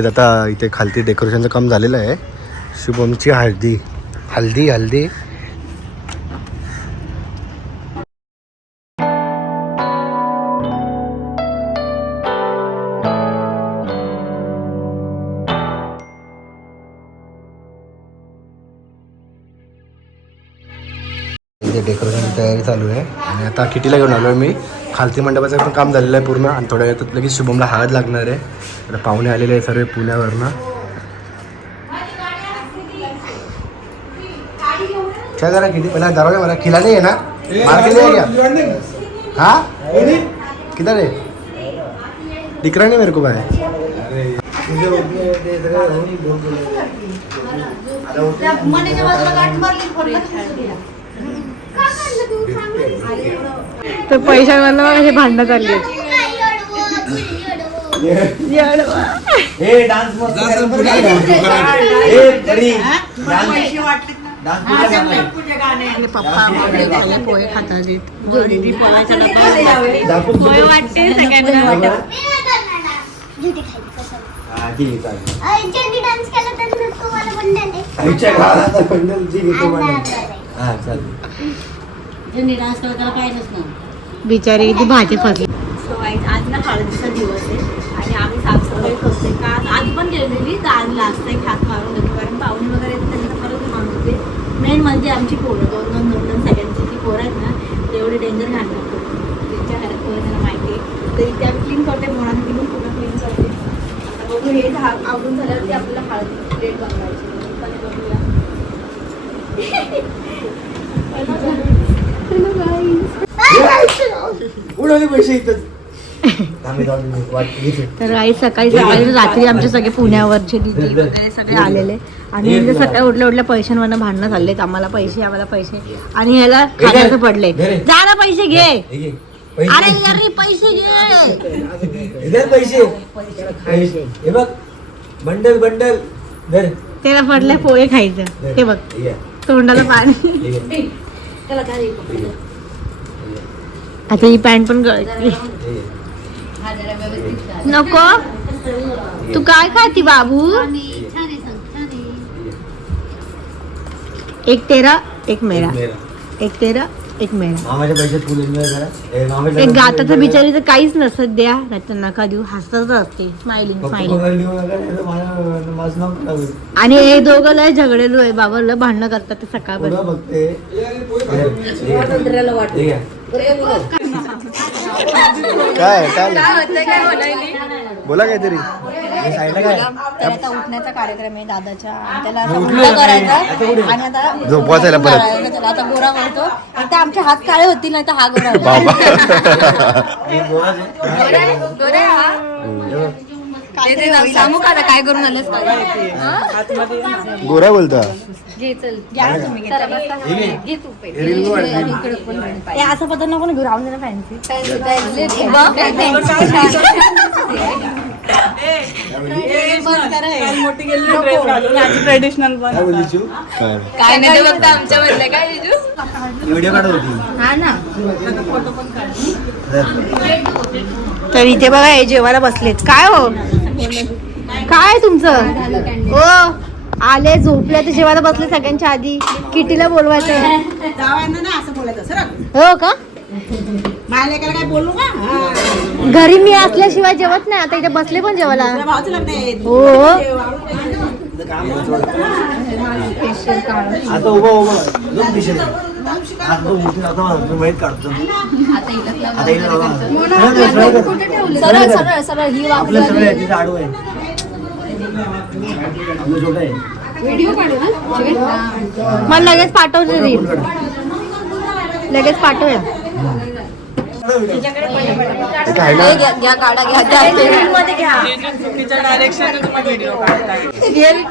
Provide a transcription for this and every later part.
काय आता इथे खालती डेकोरेशनचं काम झालेलं आहे. शुभमची हळदी. हल्दी हल्दी. इथे डेकोरेशनची तयारी चालू आहे. आणि आता किटीला घेऊन आलो मी. खालती मंडपाचं पण काम झालेलं आहे पूर्ण. आणि थोड्या वेळात लगेच शुभमला हळद लागणार आहे. तर पाहुणे आलेले आहे सर्व पुण्यावरनं. क्या करा किती पहिला दरवाजा मला खिला नाही आहे ना मार के? लिए क्या हाँ? किधर है दिख रहा नहीं मेरे को भाई गाठ मारली तर पैशांवर हे भांडणं चालली. येडवा. आणि पप्पा वगैरे खाल्ले पोहे खातात. वाटते सगळ्यांना. डान्स तुम्हाला बिचारी किती भाजी फसली. सो आज ना हळदीचा दिवस आहे आणि आम्ही साफसफाई करतोय का आधी पण गेलेली तर आज लास्ट एक हात मारून देतो कारण पाहुणे वगैरे येतात, त्यांनी तर खरंच मारून होते मेन म्हणजे आमची पोरं दोन दोन दोन दोन सेकंडची जी पोरं आहेत ना ते एवढे डेंजर घालतात त्यांच्या घरात पोरं त्यांना माहिती आहे तरी त्या क्लीन करते मोणाने तिकडून पूर्ण क्लीन करते आता बघू हे झा- आवडून झाल्यावरती आपल्याला हळदी डेट बनवायची पण बघूया उडवले पैसे तर आई सकाळी सकाळी रात्री आमचे सगळे पुण्यावरचे दिदी वगैरे सगळे आलेले. आणि सकाळी उठल्या उठल्या पैशांवरनं भांडणं चाललेत. आम्हाला पैसे आम्हाला पैसे. आणि ह्याला खाण्याचं पडले जा ना पैसे घे. अरे अरे पैसे घे. इधर पैसे. हे बघ. Bundle bundle. धर त्याला पडले पोहे खायचं. ते बघ. तोंडाला पाणी ठीक आहे, त्याला काय आता ही पॅन्ट पण गळली आहे. नको तू काय खाती बाबू एक तेरा एक मेरा. एक तेरा एक मेरा एक गाताचं बिचारीचं काहीच नसत द्या नाहीतर नका देऊ हसतच असते स्माइलिंग. स्माइलिंग नाही तर. आणि हे दोघं लय झगडेलो आहे बाबा लय भांडणं करतात ते पुढं काय काय? बोला काहीतरी. उठण्याचा कार्यक्रम आहे दादाच्या. आणि त्याला करायचा आणि आता आता गोरा म्हणतो एकदा आमचे हात काळे होतील नाही तर हा? गोरा सांगू. का आता काय करून आलेस का गोरा बोलता. घे चल. घ्या तुम्ही घे. चला, बसा. घे तू पण असं पद्धत नको. ना घेऊ राहून फॅन्सी ट्रेडिशनल काय नाही ते फक्त आमच्या मधलं काय व्हिडिओ काढत होती. हा ना. तर इथे बघा हे जेवायला बसलेत. काय हो? काय तुमचं? ओ आले झोपले तर जेवायला बसले सगळ्यांच्या आधी. किटीला बोलवायचं असं बोलायचं हो का? घरी मी असल्याशिवाय जेवत नाही. आता इथे बसले पण जेवायला. हो. हो आता मला. सरळ सरळ. सरळ ही लगेच पाठवते रील. लगेच पाठवूया. घ्या काढा घ्या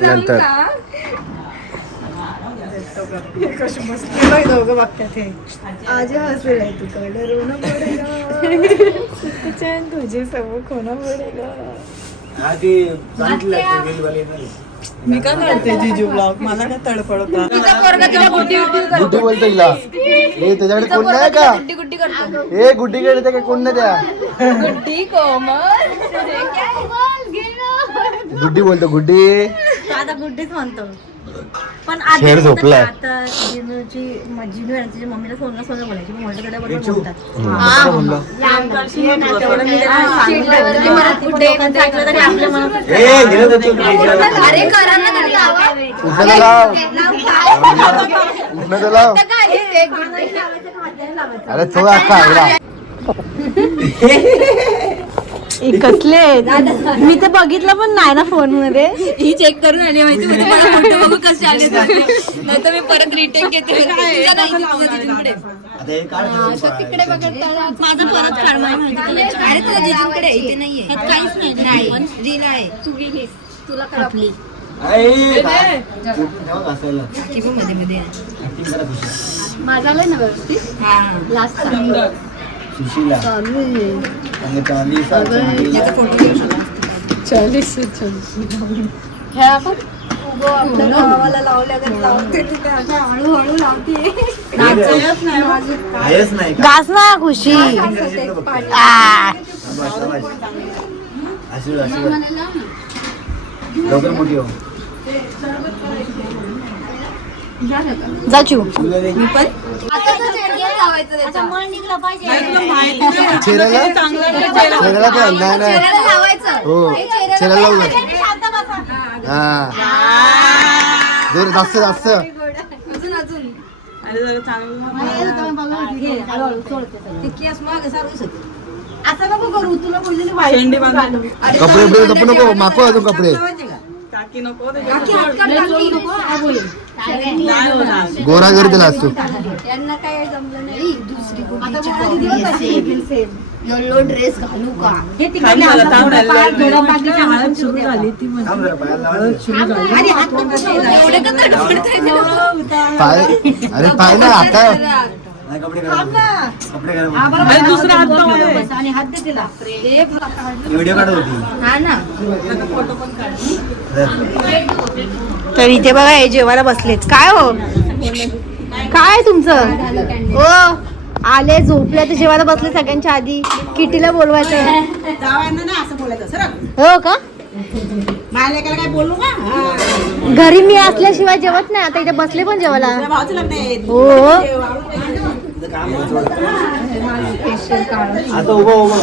नंतर. दोघं बघतात हे आज आहे तुझे हा येणार आहे. मी का काढते जिजू ब्लॉग? मला काय तडफड होता गुड्डी बोलतो हिला ए त्याच्याकडे कोण नाही का? गुड्डी गुड्डी करतो. ए गुड्डी खेळते का? कोण नाही द्या गुड्डी कोमल. गुड्डी बोलतो गुड्डी. आता गुड्डीच म्हणतो. पण शेर झोपलाय. आता जिनूची म- जिनू आहे ना, तिच्या मम्मीला सोनं सोनं बोलायची मग म्हटलं त्याच्या बरोबर रिचू. बोलतात. कुठं बोलला? थोडं मी त्यांना सांगितलं. आणि मराठी पण लोकांचं ऐकलं तरी आपल्या मनात अरे करा ना लावा. लाव? तो अख्खा आईला कसले मी तर बघितलं पण नाही ना फोनमध्ये ही चेक करून आली माहिती होती मला फोटो बघू कसे आले नाही तर मी परत रिटेक घेते. माझा परत काढ मला माहिती तुला. अरे तुझ्या जिजूंकडे इथे नाहीये. ह्यात काहीच नाही. पण रील आहे. तू घे तुला कापली ए, काय? तेव्हा घासायला. किंवा मध्ये हा सुशीला आणि घेऊ शकतो हळूहळू लावते. आहेच नाही का? घास ना खुशी. आ. शाबास, शाबास. आशीर्वाद आशीर्वाद. लवकर मोठी हो? चेहऱ्याला चेहऱ्याला पण नाही. नाही. हो. हे. चेहऱ्याला लावू. हा. जोर जास्त जास्त. अजून अजून. अरे जरा चांगलं असं नको करू तुला बोललेली शेंडी बांधून. कपडे नको माको अजून कपडे. गोरा घरी दिला असतो. यांना काय जमलं नाही. दुसरी कुठली येलो ड्रेस घालू का? हे तिकडे हळद सुरू झाली ती. आणि हात एवढे का तडफडताय? पाय अरे पाय ना आता नाही, कपडे घाला. कपडे घाला. अरे दुसरा हात लावाय. आणि हात दे तिला. व्हिडिओ काढत होती. हा ना. तर इथे बघा हे जेवायला बसलेत. काय हो? काय आहे तुमचं? ओ आले झोपले तर जेवायला बसले सगळ्यांच्या आधी. किटीला बोलवायचं जावायला असं बोलायचं सर हो का? माझ्या काय बोलू का? घरी मी असल्याशिवाय जेवत नाही. आता इथे बसले पण जेवायला. भाऊचं लग्न आहे. हो. आता उभा उभा.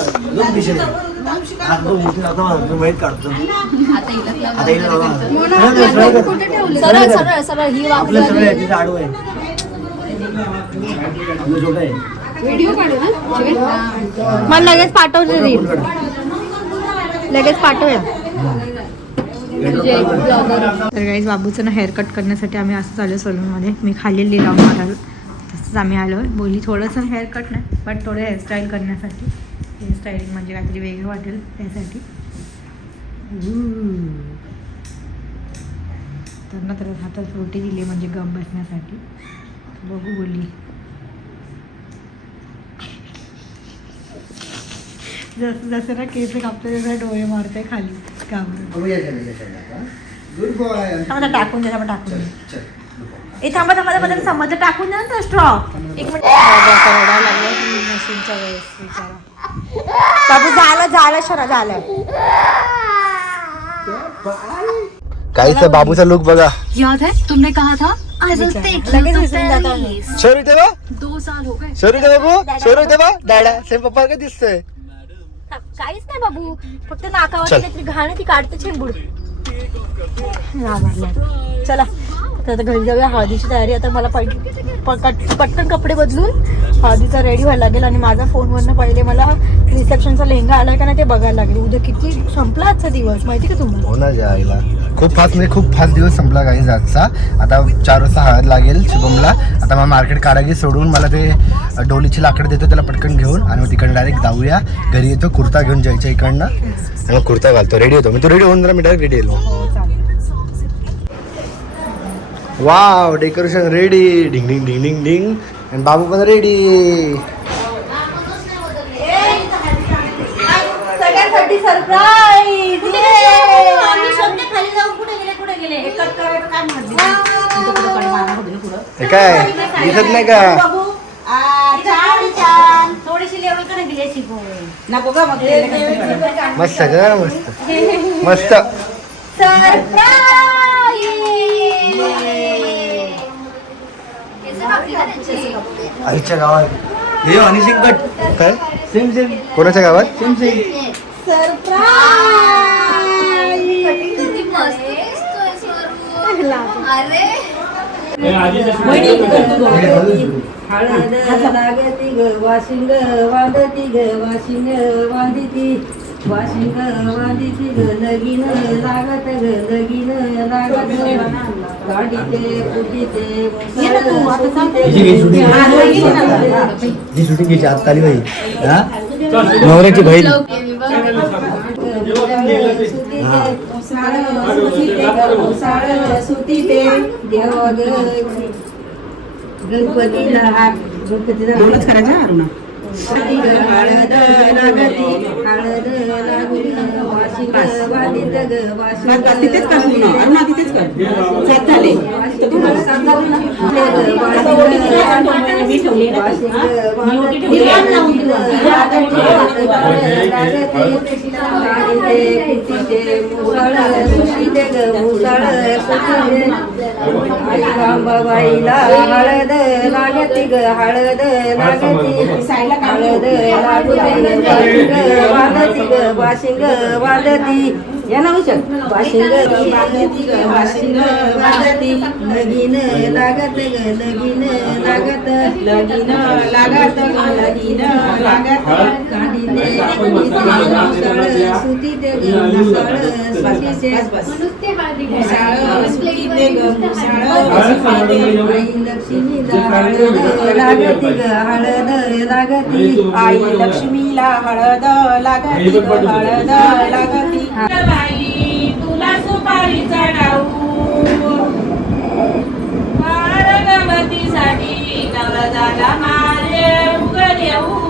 दिशेने. आता मला तुम्ही माहीत काढतो. आता इला लावा. सरळ कर, सरळ कर. कुठे ठेवले? सरळ सरळ सरळ ही आपलं सरळ आहे. तिथं आडवं आहे. आपलं छोटं आहे. व्हिडिओ काढू ना मला लगेच पाठवते रील. लगेच पाठवूया. तर गाईज बाबूचं ना हेअरकट करण्यासाठी आम्ही असं चालू सलूनमध्ये मी खाली लिलाव मारायला तसंच आम्ही आलो बोली थोडंसं हेअरकट नाही बट थोडं हेअरस्टाईल करण्यासाठी. हेअरस्टाईलिंग म्हणजे काहीतरी वेगळं वाटेल त्यासाठी. त्यांना तर हातात फ्रुटी दिली म्हणजे गप बसण्यासाठी. बघू बोली. जसं जसं ना केस कापते तसं डोळे मारते खाली. थांबा टाकून दे थांबा टाकून दे. ए थांबा थांबा थांबा त्याला समजलं. टाकून द्या ना स्ट्रॉ एक मिनिट. मशीनच्या वेळेस विचारा बाबू झालं झालं शरा झालं. काहीच बाबूचा लुक बघा. याद है तुमने कहा था? आई विल टेक लगेच विसरून जातो आम्ही. शोरू इथे बा दो साल हो गए. शोरू इथे बाबू. शोरू बा दाडा सेम पप्पा काय दिसतोय? काहीच नाही बाबू. फक्त नाकावर चल. काहीतरी घाण ती काढते चेंबूड. चला. तर आता घरी जाऊया हळदीची तयारी. आता मला पट- पट- पटकन कपडे बदलून हळदीचा रेडी व्हायला लागेल आणि माझा फोनवरनं पहिले मला रिसेप्शनचा लेहंगा आलाय का नाही ते बघायला लागेल. उद्या किती संपला आजचा दिवस माहिती का तुम्हाला? हो ना जायला खूप फास्ट म्हणजे खूप फास्ट दिवस संपला काही आजचा. आता चार वाजता हळद लागेल शुभमला. आता मला मार्केट काढायची सोडून मला ते डोलीची लाकडं देतो त्याला पटकन घेऊन. आणि मग तिकडे डायरेक्ट जाऊया. घरी येतो कुर्ता घेऊन जायच्या इकडनं. मग कुर्ता घालतो. रेडी होतो. मी तो रेडी होऊन जरा मी direct ready yellow wow decoration ready ding ding ding ding ding आणि बाबू पण रेडी सरप्राईज काय हे काय? दिसत नाही का? मस्त मस्त. मस्त. आईच्या गावात. हे आणि सिंकट काय? Same same. कोणाच्या गावात? Same same. वाशिंग वांदती ग वाशिंग वांदिती वाशिंग वांदिती ग लगीन लागत गंदगीन लगीन लागत गाडीते पुटीते ही शूटिंग घ्यायची आत खाली बाई हा नवऱ्याची बहीण गणपतीला गणपतीला दोनच अरुणा. हळद लागती हळद लागली वाशिंग वादित ग बस वाशिंग तिथेच कर पूर्ण अरुणा तिथेच कर सात झाले हळद लागती ग हळद लागती हळद लागती ग वाशिंग वादती या ना उचल वाशिंग वादती ग वाशिंग वादती लगीन लागत लगीन लागत लगीन लागत लगीन लागत काढीने मुसळ सुती ते सुती आई लक्ष्मीला हळद लागती ग हळद लागती आई लक्ष्मीला हळद लागती हळद लागती तुला सुपारी चढाऊ साठी नवरदाला मारे उघड येऊ.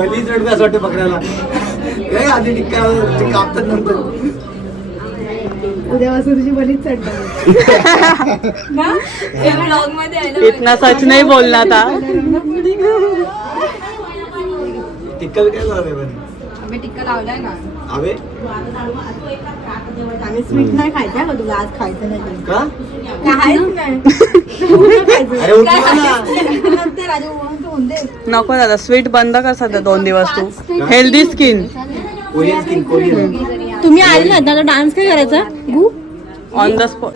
बली चढते असं वाटतं बकऱ्याला. ए, आधी टिक्का ते कापतात नंतर. इतना सच नहीं बोलना था टिक्का आम्ही टिक्का लावलाय ना. हवे आणि स्वीट नाही खायचं का तुला आज खायचं नाही का? काहीच नाही? अरे उठू ना. नंतर राजा उन्हाचं होऊन दे. नको दादा स्वीट बंद कर सध्या दोन दिवस तू. Healthy skin Korean skin Korean तुम्ही आले ना आता डान्स काय करायचा? गु? ऑन द स्पॉट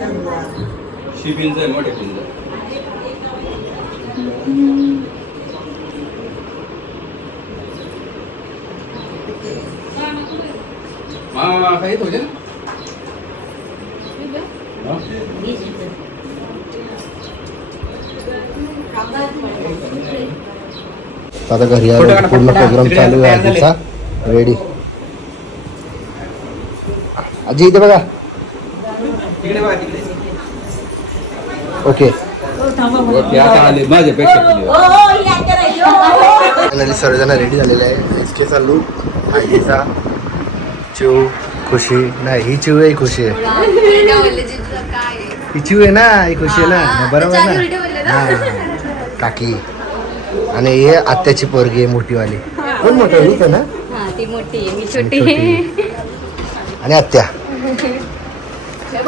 आता घरी आलो पूर्ण प्रोग्राम चालू आहे आजीचा. रेडी आजी इथे बघा. ओके सर्वजण रेडी झालेले आहे. एसकेचा लूक आजीचा. चिव खुशी. नाही ही चिव आहे. ही खुशी आहे चिव आहे ना ही खुशी आहे ना बरोबर ना? हा. काकी. आणि हे आत्याची पोरगी आहे मोठीवाली. कोण मोठं हीच आहे ना? हा ती मोठी आहे. मी छोटी आणि आत्या.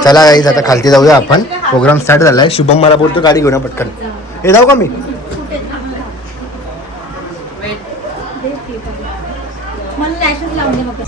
चला गाईज आता खालती जाऊया आपण. प्रोग्राम स्टार्ट झालाय. शुभम मला बोलतो गाडी घेऊन या पटकन. हे जाऊ का मी? मला लॅशेस लावून दे मग.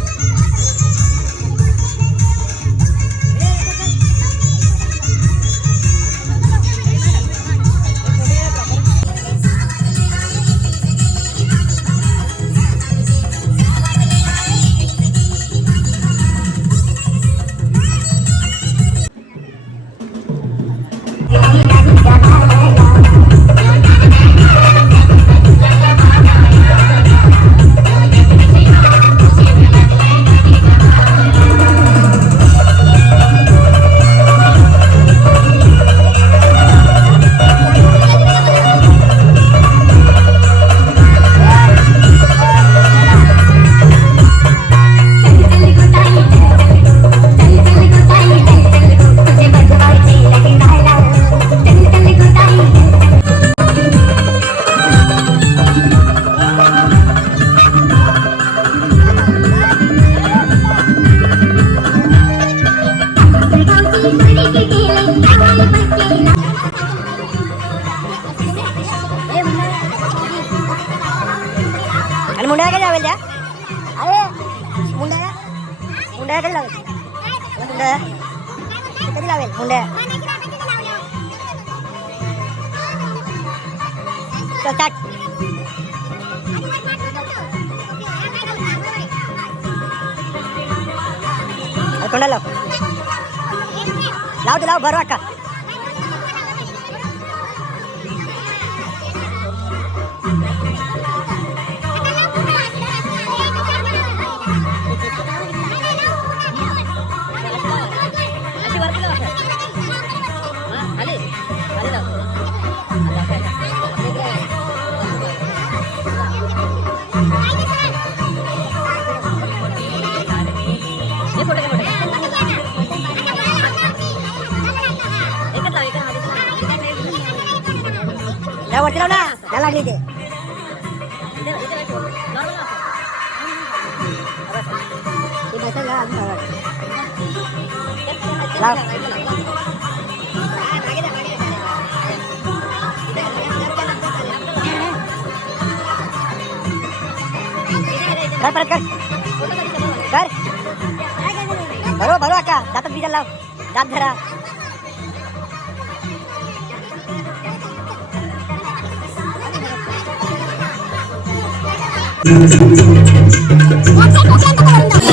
अरे तोंडाला लाव लाव तू लाव बरं का लाव वरती लाव ना त्याला लागली ते ते बसेल ना अजून हवा. लाव कर परत कर कर भरो भरो अक्का दातात बिजा लाव दात धरा まさか全部とわるんだ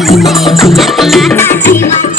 आता तुमचं झालं